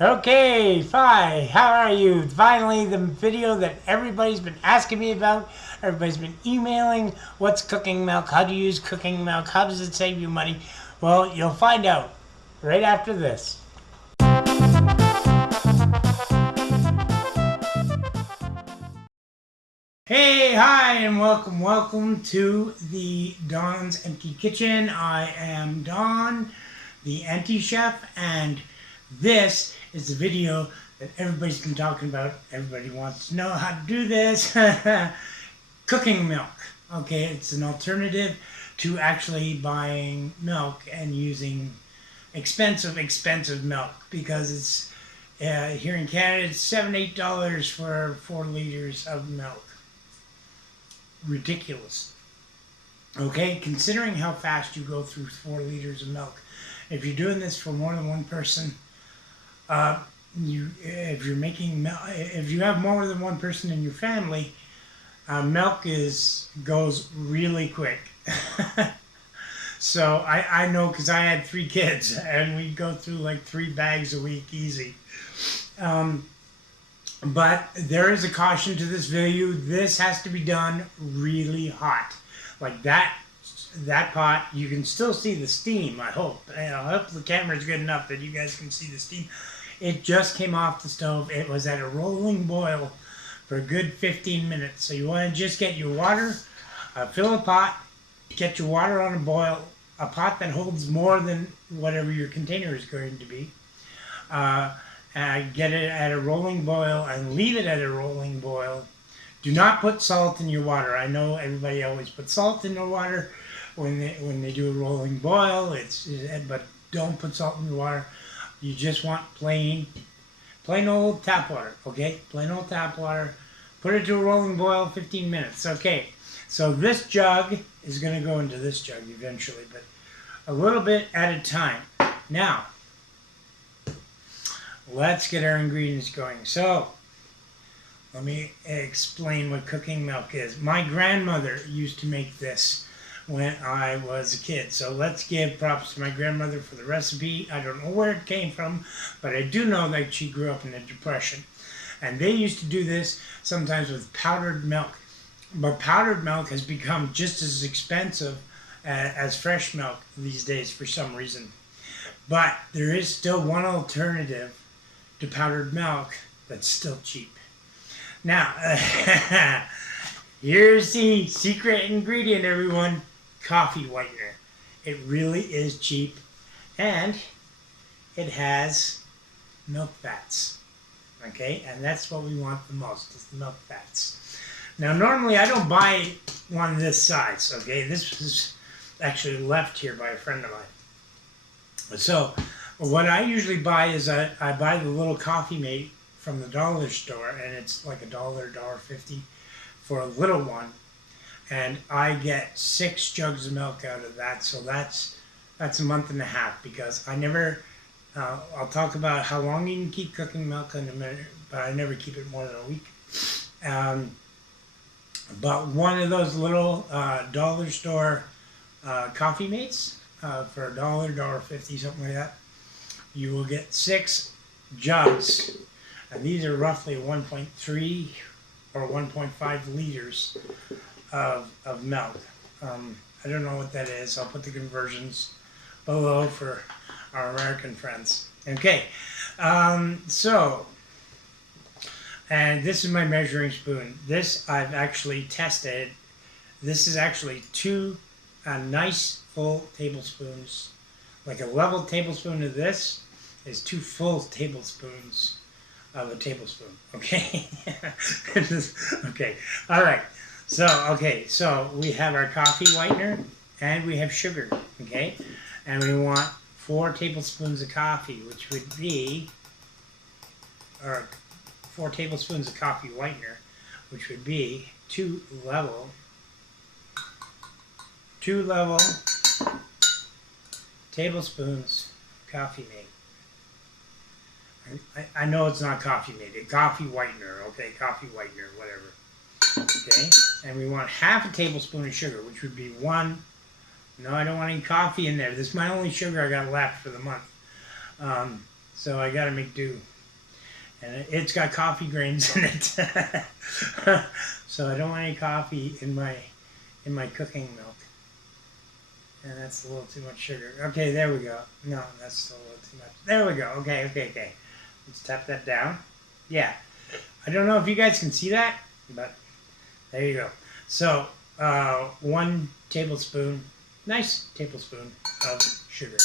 Okay, hi, how are you? Finally, the video that everybody's been asking me about, everybody's been emailing, what's cooking milk, how do you use cooking milk, how does it save you money? Well, you'll find out right after this. Hey, hi, and welcome to the Don's Empty Kitchen. I am Don, the Empty Chef, and this is the video that everybody's been talking about. Everybody wants to know how to do this. Cooking milk. Okay, it's an alternative to actually buying milk and using expensive milk because it's here in Canada it's $7-8 for 4 liters of milk. Ridiculous. Okay, considering how fast you go through 4 liters of milk, if you're doing this for more than one person, if you have more than one person in your family, milk goes really quick. So I know because I had 3 kids and we go through like 3 bags a week easy. But there is a caution to this video. This has to be done really hot. Like that pot, you can still see the steam, I hope. I hope the camera's good enough that you guys can see the steam. It just came off the stove. It was at a rolling boil for a good 15 minutes. So you want to just get your water, fill a pot, get your water on a boil, a pot that holds more than whatever your container is going to be. Get it at a rolling boil and leave it at a rolling boil. Do not put salt in your water. I know everybody always puts salt in their water when they do a rolling boil. But don't put salt in your water. You just want plain old tap water. Okay, plain old tap water. Put it to a rolling boil, 15 minutes. Okay, so this jug is going to go into this jug eventually, but a little bit at a time. Now, let's get our ingredients going. So, let me explain what cooking milk is. My grandmother used to make this when I was a kid. So let's give props to my grandmother for the recipe. I don't know where it came from, but I do know that she grew up in the Depression. And they used to do this sometimes with powdered milk. But powdered milk has become just as expensive as fresh milk these days for some reason. But there is still one alternative to powdered milk that's still cheap. Now, here's the secret ingredient, everyone. Coffee whitener. It really is cheap, and it has milk fats. Okay, and that's what we want the most, is the milk fats. Now, normally I don't buy one this size. Okay, this was actually left here by a friend of mine. So, what I usually buy is I buy the little coffee mate from the dollar store, and it's like $1.50 for a little one, and I get 6 jugs of milk out of that. So that's a month and a half, because I never. I'll talk about how long you can keep cooking milk in a minute, but I never keep it more than a week. But one of those little dollar store coffee mates for $1.50, something like that, you will get 6 jugs. And these are roughly 1.3 or 1.5 liters of milk. I don't know what that is. I'll put the conversions below for our American friends. Okay, so, and this is my measuring spoon. This I've actually tested. This is actually 2 nice full tablespoons. Like a level tablespoon of this is 2 full tablespoons of a tablespoon. Okay. Okay. All right. So we have our coffee whitener and we have sugar. Okay, and we want 4 tablespoons of coffee, which would be, or 4 tablespoons of coffee whitener, which would be 2 level tablespoons coffee mate. I know it's not coffee mate, it's coffee whitener, okay, coffee whitener, whatever. Okay, and we want half a tablespoon of sugar, which would be 1. No, I don't want any coffee in there. This is my only sugar I got left for the month. So I got to make do. And it's got coffee grains in it. So I don't want any coffee in my cooking milk. And that's a little too much sugar. Okay, there we go. No, that's still a little too much. There we go. Okay, okay, okay. Let's tap that down. Yeah. I don't know if you guys can see that, but there you go. So, 1 tablespoon, nice tablespoon of sugar.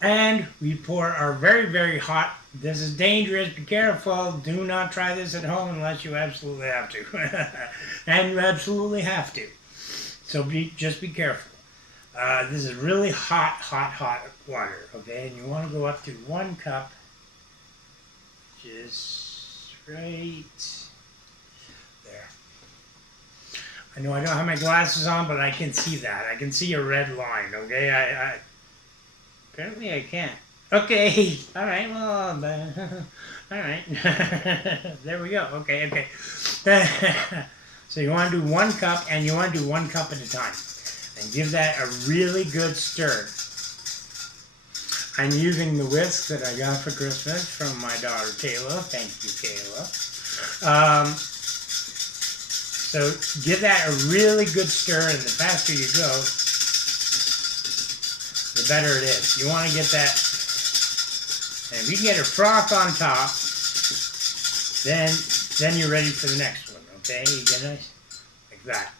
And we pour our very, very hot, this is dangerous, be careful, do not try this at home unless you absolutely have to. And you absolutely have to. So just be careful. This is really hot, hot, hot water, okay? And you want to go up to 1 cup, just right there. I know I don't have my glasses on, but I can see that. I can see a red line, okay? Apparently I can't. Okay, all right, well, all right. There we go, okay, okay. So you want to do 1 cup, and you want to do 1 cup at a time. And give that a really good stir. I'm using the whisk that I got for Christmas from my daughter Kayla. Thank you, Kayla. So give that a really good stir, and the faster you go, the better it is. You want to get that, and if you get a froth on top, then you're ready for the next one, okay? You get nice, like that.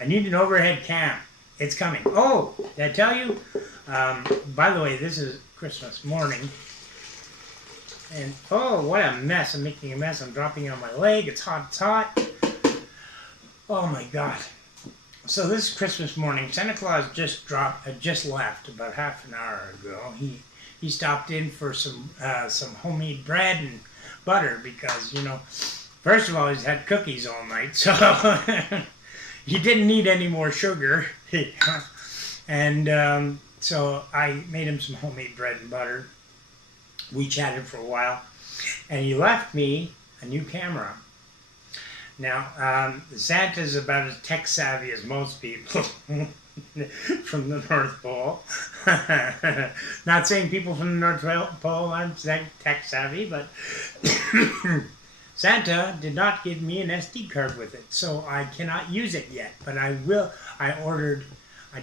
I need an overhead cam. It's coming. Oh, did I tell you? By the way, this is Christmas morning. And, oh, what a mess. I'm making a mess. I'm dropping it on my leg. It's hot. It's hot. Oh, my God. So this is Christmas morning. Santa Claus just left about half an hour ago. He stopped in for some homemade bread and butter because, you know, first of all, he's had cookies all night. So he didn't need any more sugar. And so I made him some homemade bread and butter. We chatted for a while. And he left me a new camera. Now, Santa's about as tech savvy as most people from the North Pole. Not saying people from the North Pole aren't tech savvy, but Santa did not give me an SD card with it, so I cannot use it yet. But I will. I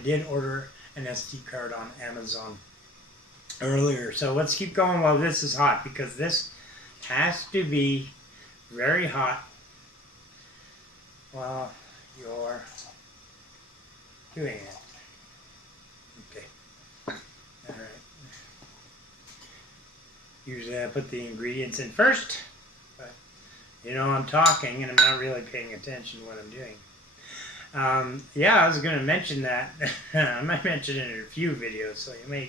did order an SD card on Amazon earlier. So let's keep going while this is hot, because this has to be very hot while you're doing it. Okay. All right. Usually I put the ingredients in first, but you know I'm talking and I'm not really paying attention to what I'm doing. Yeah, I was going to mention that. I might mention it in a few videos, so you may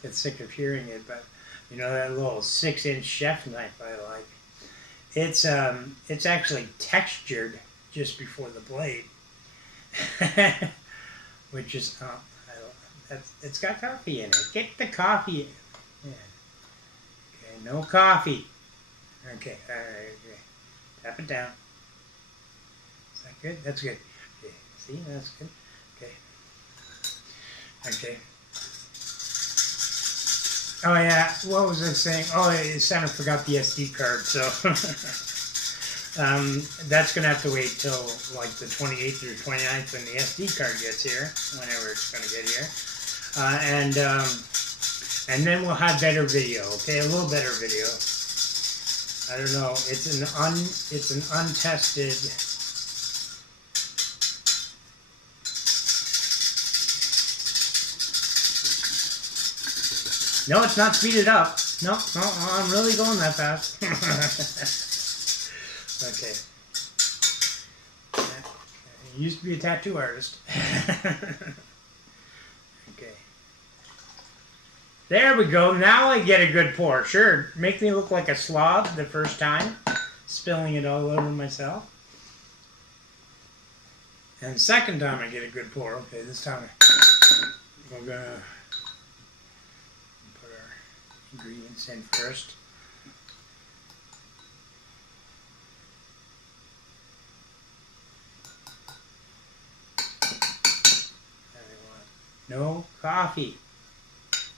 get sick of hearing it, but you know that little 6-inch chef knife I like. It's actually textured just before the blade, which is it's got coffee in it. Get the coffee in. Yeah. Okay, no coffee. Okay, all right. Okay. Tap it down. Is that good? That's good. Okay, see, that's good. Okay. Okay. Oh yeah, what was I saying? Oh, Santa forgot the SD card, so that's going to have to wait till like the 28th or 29th when the SD card gets here, whenever it's going to get here. And then we'll have better video, okay? A little better video. I don't know. It's an untested. No, it's not speeded up. No, I'm really going that fast. Okay. I used to be a tattoo artist. Okay. There we go. Now I get a good pour. Sure, make me look like a slob the first time, spilling it all over myself. And the second time I get a good pour. Okay, this time we're going to put our ingredients in first. No coffee.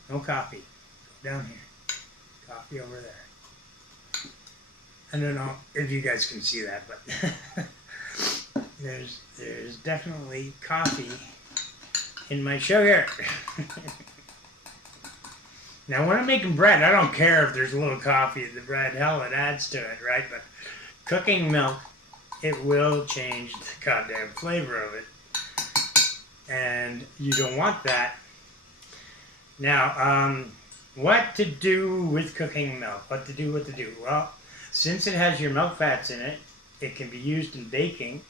No coffee. down here. Coffee over there. I don't know if you guys can see that, but there's definitely coffee in my sugar. Now, when I'm making bread, I don't care if there's a little coffee in the bread. Hell, it adds to it, right? But cooking milk, it will change the goddamn flavor of it. And you don't want that. Now, what to do with cooking milk? What to do? Well, since it has your milk fats in it, it can be used in baking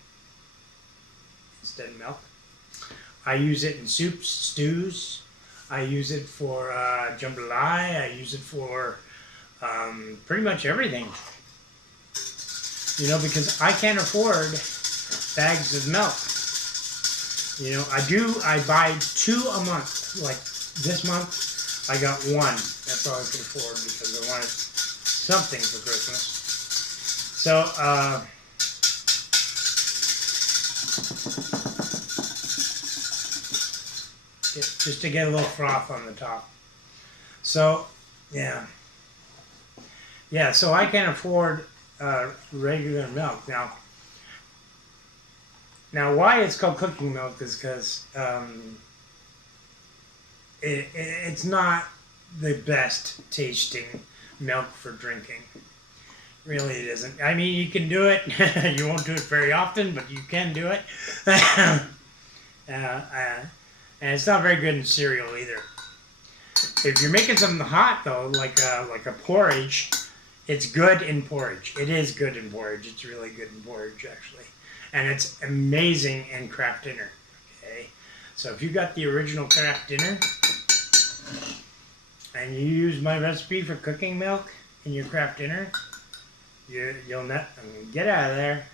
instead of milk. I use it in soups, stews. I use it for jambalaya. I use it for pretty much everything. You know, because I can't afford bags of milk. You know, I buy 2 a month. Like this month, I got 1. That's all I could afford because I wanted something for Christmas. So, just to get a little froth on the top. So, yeah. Yeah, so I can't afford regular milk. Now why it's called cooking milk is because it's not the best tasting milk for drinking. Really, it isn't. I mean, you can do it. You won't do it very often, but you can do it. And it's not very good in cereal either. If you're making something hot though, like a porridge, it's good in porridge. It is good in porridge. It's really good in porridge actually, and it's amazing in Kraft Dinner. Okay, so if you got the original Kraft Dinner and you use my recipe for cooking milk in your Kraft Dinner, you'll not get out of there.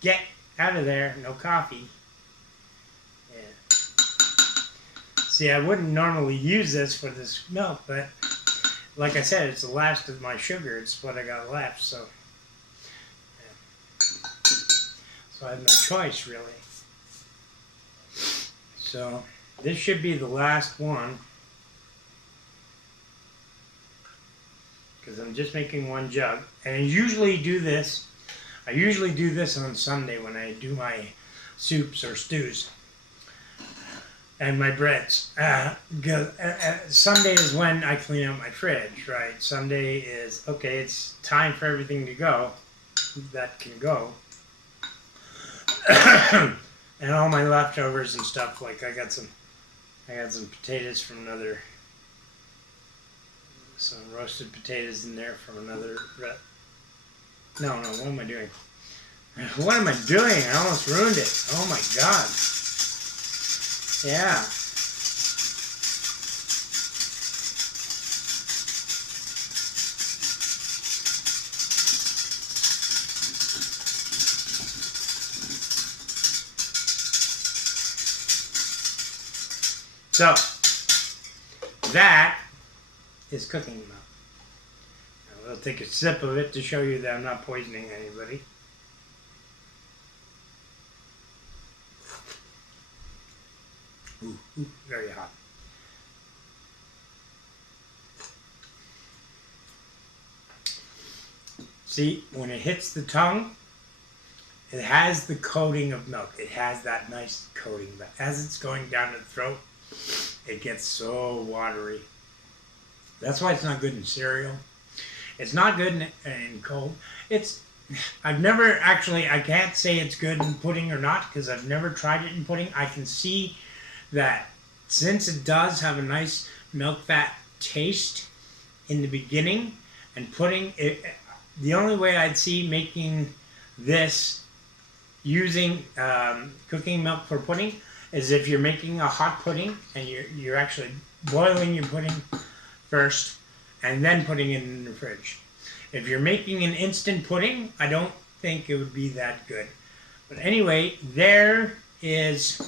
Get out of there. No coffee. Yeah. See, I wouldn't normally use this for this milk, but like I said, it's the last of my sugar. It's what I got left, so yeah. So I have no choice, really. So this should be the last one, because I'm just making 1 jug. And I usually do this on Sunday when I do my soups or stews and my breads. Sunday is when I clean out my fridge, right? Sunday is, okay, it's time for everything to go that can go. And all my leftovers and stuff, like I got some potatoes from some roasted potatoes in there from another no, what am I doing? What am I doing? I almost ruined it. Oh my God. Yeah. So, that is cooking milk. Now, I'll take a sip of it to show you that I'm not poisoning anybody. Ooh, very hot. See, when it hits the tongue, it has the coating of milk. It has that nice coating, but as it's going down the throat, it gets so watery. That's why it's not good in cereal. It's not good in cold. I can't say it's good in pudding or not because I've never tried it in pudding. I can see that since it does have a nice milk fat taste in the beginning, and pudding, the only way I'd see making this using cooking milk for pudding is if you're making a hot pudding and you're actually boiling your pudding first and then putting it in the fridge. If you're making an instant pudding, I don't think it would be that good. But anyway, there is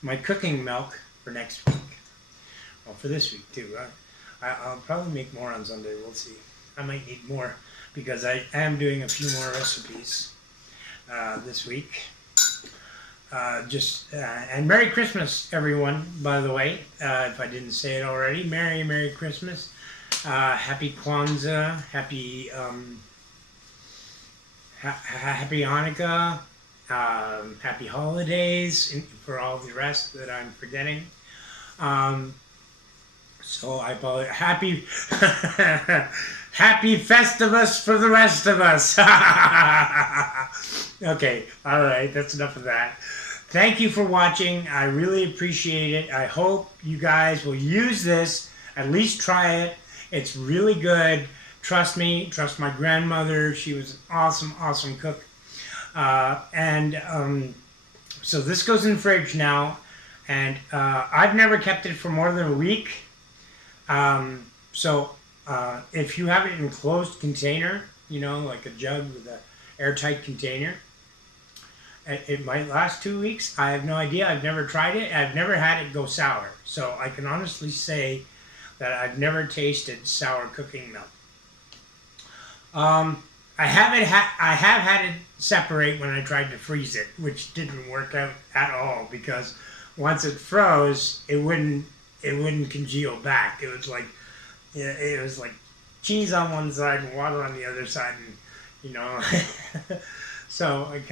my cooking milk for next week. Well, for this week too. I'll probably make more on Sunday. We'll see. I might need more because I am doing a few more recipes this week. And Merry Christmas, everyone, by the way, if I didn't say it already. Merry Christmas Happy Kwanzaa, happy Hanukkah, happy holidays, and for all the rest that I'm forgetting. So I apologize. Happy, happy Festivus for the rest of us. Okay, all right, that's enough of that. Thank you for watching. I really appreciate it. I hope you guys will use this. At least try it. It's really good. Trust me. Trust my grandmother. She was an awesome, awesome cook. So this goes in the fridge now. And I've never kept it for more than a week. If you have it in a closed container, you know, like a jug with an airtight container, it might last 2 weeks. I have no idea. I've never tried it. I've never had it go sour. So I can honestly say that I've never tasted sour cooking milk. I have had it separate when I tried to freeze it, which didn't work out at all because once it froze, it wouldn't congeal back. It was like cheese on one side and water on the other side, and you know. So I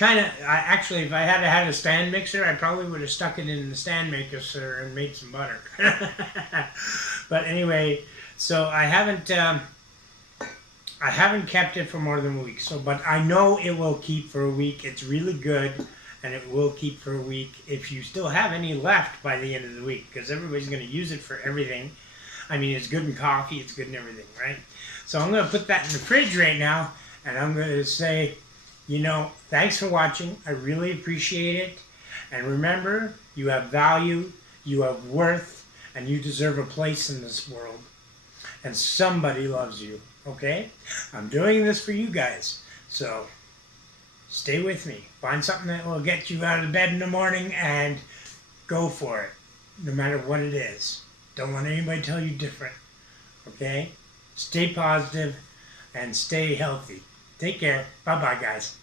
actually, if I had a stand mixer, I probably would have stuck it in the stand mixer and made some butter. But anyway, so I haven't kept it for more than a week. So, but I know it will keep for a week. It's really good, and it will keep for a week if you still have any left by the end of the week, because everybody's going to use it for everything. I mean, it's good in coffee, it's good in everything, right? So I'm going to put that in the fridge right now, and I'm going to say, you know, thanks for watching. I really appreciate it. And remember, you have value, you have worth, and you deserve a place in this world. And somebody loves you, okay? I'm doing this for you guys. So stay with me. Find something that will get you out of bed in the morning and go for it, no matter what it is. Don't let anybody tell you different, okay? Stay positive and stay healthy. Take care. Bye-bye, guys.